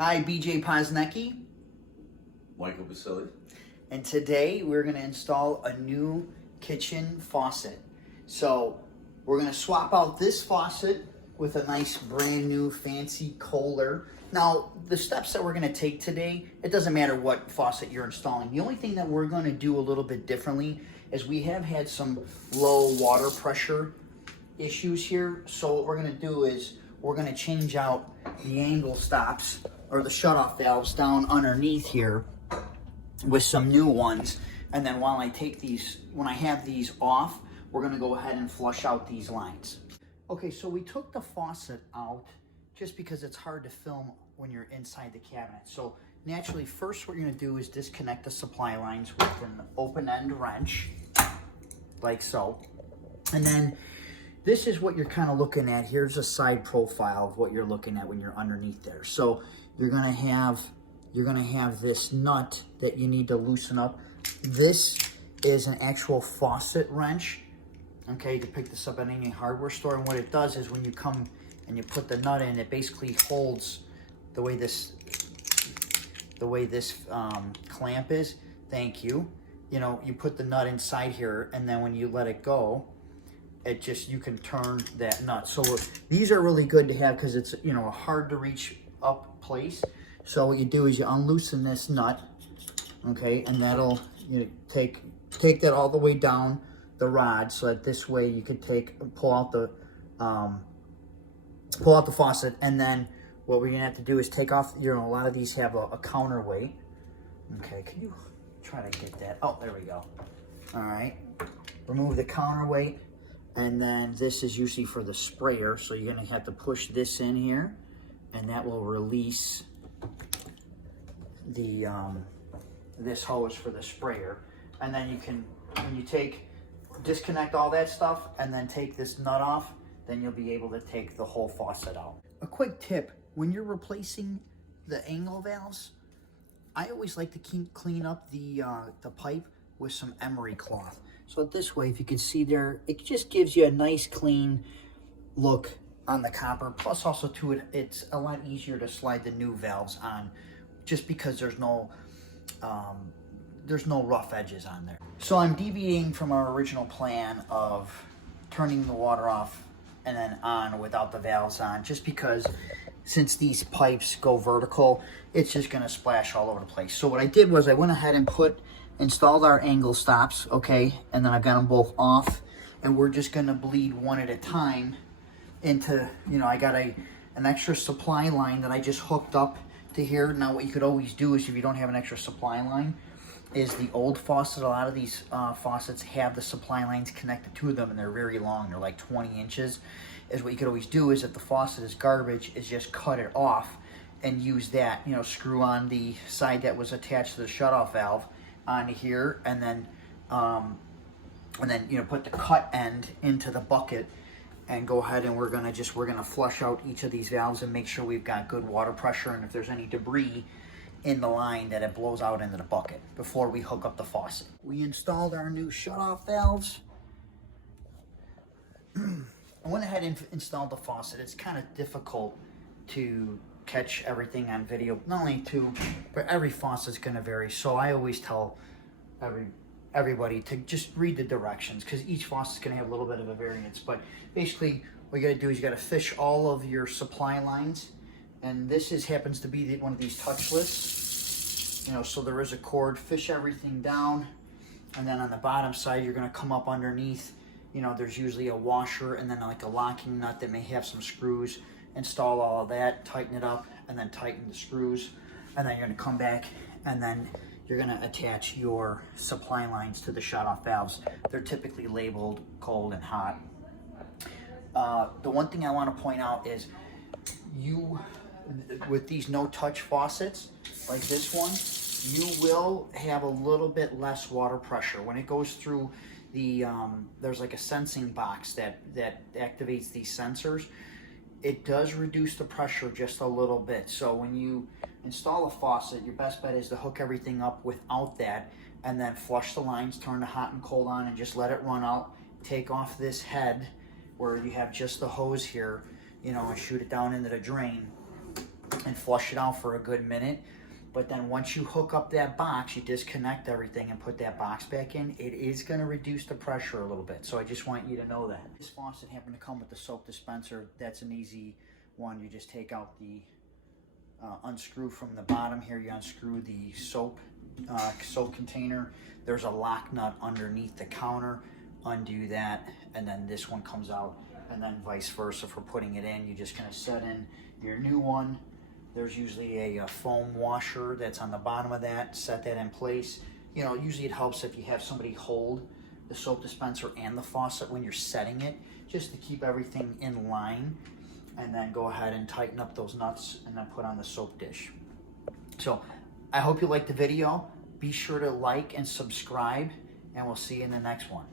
Hi, BJ Poznecki, Michael Basili. and today we're going to install a new kitchen faucet. So we're going to swap out this faucet with a nice brand new fancy Kohler. Now, the steps that we're going to take today, it doesn't matter what faucet you're installing. The only thing that we're going to do a little bit differently is we have had some low water pressure issues here. So what we're going to do is we're going to change out the angle stops or the shutoff valves down underneath here with some new ones. And then while I take these, when I have these off, we're going to go ahead and flush out these lines. Okay, so we took the faucet out just because it's hard to film when you're inside the cabinet. So naturally, first what you're going to do is disconnect the supply lines with an open end wrench, like so. And then this is what you're kind of looking at. Here's a side profile of what you're looking at when you're underneath there. So you're gonna have this nut that you need to loosen up. This is an actual faucet wrench. Okay, you can pick this up at any hardware store, and what it does is when you come and you put the nut in, it basically holds the way this clamp is. Thank you. You know, you put the nut inside here, and then when you let it go, it just, you can turn that nut. So these are really good to have because it's, you know, a hard to reach up place. So what you do is you unloosen this nut, okay, and that'll, you know, take that all the way down the rod, so that this way you could pull out the faucet. And then what we're gonna have to do is take off, you know, a lot of these have a counterweight. Okay, can you try to get that? Oh, there we go. All right, remove the counterweight. And then this is usually for the sprayer, so you're gonna have to push this in here, and that will release the this hose for the sprayer. And then you can, when you disconnect all that stuff and then take this nut off, then you'll be able to take the whole faucet out. A quick tip, when you're replacing the angle valves, I always like to clean up the pipe with some emery cloth. So this way, if you can see there, it just gives you a nice clean look on the copper. Plus also too, it's a lot easier to slide the new valves on just because there's no rough edges on there. So I'm deviating from our original plan of turning the water off and then on without the valves on, just because since these pipes go vertical, it's just gonna splash all over the place. So what I did was I went ahead and installed our angle stops, okay, and then I've got them both off, and we're just gonna bleed one at a time into, you know, I got an extra supply line that I just hooked up to here. Now what you could always do is, if you don't have an extra supply line, is the old faucet, a lot of these faucets have the supply lines connected to them, and they're very long, they're like 20 inches, is what you could always do is, if the faucet is garbage, is just cut it off and use that, you know, screw on the side that was attached to the shutoff valve onto here, and then you know, put the cut end into the bucket and go ahead, and we're gonna flush out each of these valves and make sure we've got good water pressure, and if there's any debris in the line, that it blows out into the bucket before we hook up the faucet. We installed our new shutoff valves. I went ahead and installed the faucet. It's kind of difficult to catch everything on video, not only but every faucet's gonna vary. So I always tell everybody to just read the directions, because each faucet's gonna have a little bit of a variance. But basically what you gotta do is you gotta fish all of your supply lines, and this happens to be one of these touchless, you know, so there is a cord. Fish everything down, and then on the bottom side you're gonna come up underneath, you know, there's usually a washer and then like a locking nut that may have some screws. Install all of that, tighten it up, and then tighten the screws, and then you're going to come back and then you're going to attach your supply lines to the shutoff valves. They're typically labeled cold and hot. The one thing I want to point out is, with these no-touch faucets like this one, you will have a little bit less water pressure when it goes through the there's like a sensing box that activates these sensors. It does reduce the pressure just a little bit. So when you install a faucet, your best bet is to hook everything up without that, and then flush the lines, turn the hot and cold on, and just let it run out. Take off this head where you have just the hose here, you know, and shoot it down into the drain. and flush it out for a good minute. But then once you hook up that box, you disconnect everything and put that box back in, it is going to reduce the pressure a little bit. So I just want you to know that. This faucet happened to come with the soap dispenser. That's an easy one. You just take out the unscrew from the bottom here. You unscrew the soap container. There's a lock nut underneath the counter. Undo that, and then this one comes out, and then vice versa for putting it in. You're just going to set in your new one. There's usually a foam washer that's on the bottom of that. Set that in place. You know, usually it helps if you have somebody hold the soap dispenser and the faucet when you're setting it, just to keep everything in line. And then go ahead and tighten up those nuts and then put on the soap dish. So I hope you liked the video. Be sure to like and subscribe, and we'll see you in the next one.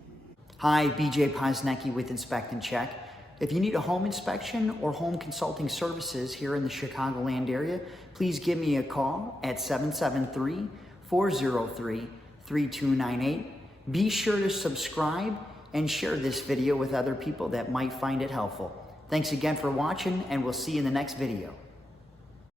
Hi, BJ Poznecki with Inspect and Check. If you need a home inspection or home consulting services here in the Chicagoland area, please give me a call at 773-403-3298. Be sure to subscribe and share this video with other people that might find it helpful. Thanks again for watching, and we'll see you in the next video.